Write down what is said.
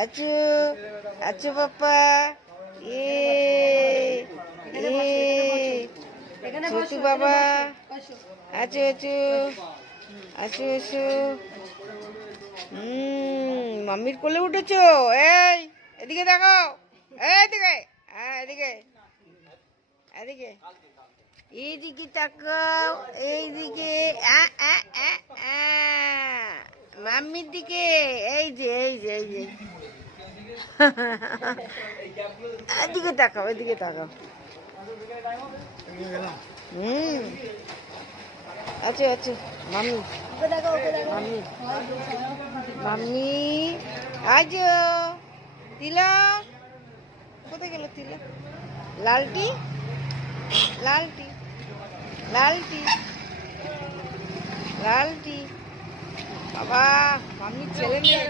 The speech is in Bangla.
আচু আচু বাপ্পা এ ছোটু বাবা আচু আচু আচু আচু মাম্মির কোলে উঠেছো। এই এদিকে দেখো, এদিকে এদিকে এদিকে এইদিকে তাকাও, এইদিকে মাম্মির দিকে, এই যে এই যে এই যে এদিকে তাকাও, এদিকে তাকাও। আচ্ছা আচ্ছা মাম্মি মাম্মি মাম্মি আজ তিলক কোথায় গেল? তিলক লালটি লালটি লালটি লালটি বাবা মাম্মির ছেলে মেয়ে